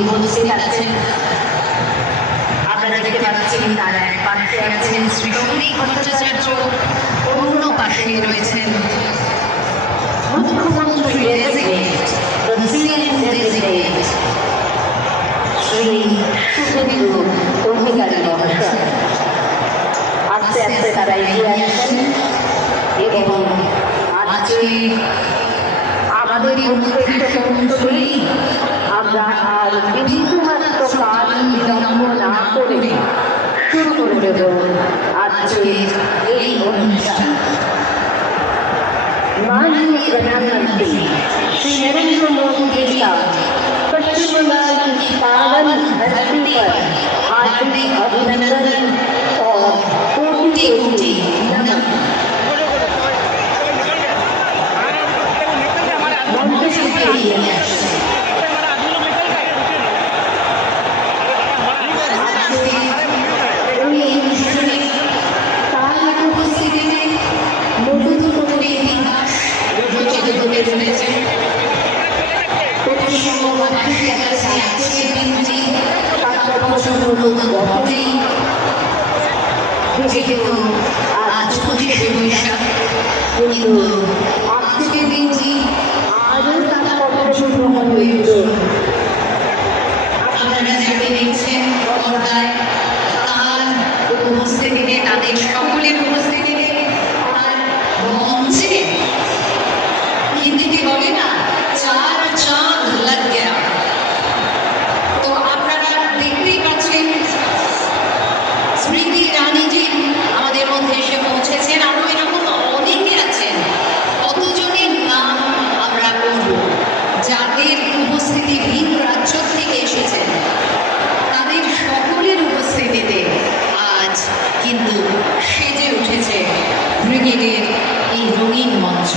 উপস্থিত আছেন। আপনারা দেখতে পাচ্ছেন তার এক পাশে আছেন শ্রী সৌমিক ভট্টাচার্য, অন্য পাশে রয়েছেন মুখ্যমন্ত্রী designate, CM designate Shri Suvendu Adhikari মহাশয়। আস্তে আস্তে তারা এগিয়ে আসছেন এবং আজকে আমাদের এই উদ্দেশ্য অনুযায়ী আমরা আর বিন্দুমাত্র কাল বিলম্ব না করে শুরু করে দেব আজকে এই অনুষ্ঠান। माननीय प्रधानमंत्री श्री नरेंद्र मोदी जी का पश्चिम बंगाल की पावन धरती पर हार्दिक अभिनंदन और कोटि कोटि नमन। যেহেতু আজ 25শে বৈশাখ, কিন্তু আজকের দিনটি আজও তার পর্যটন হইল। আপনারা যাকে দেখছেন পর্দায়, তার উপস্থিতিতে, তাদের সকলের উপস্থিতিতে আর মঞ্চে হিন্দিতে বলে না চার চাঁদ লাগ গয়া। তো আপনারা দেখতেই পাচ্ছেন স্মৃতি ইরানিজি আমাদের মধ্যে এসে পৌঁছেছেন। আরও এরকম অনেকে আছেন, কতজনের নাম আমরা করব, যাদের উপস্থিতি ভিন রাজ্য থেকে এসেছেন। তাদের সকলের উপস্থিতিতে আজ কিন্তু সেজে উঠেছে ব্রিগেডের এই রঙিন মঞ্চ।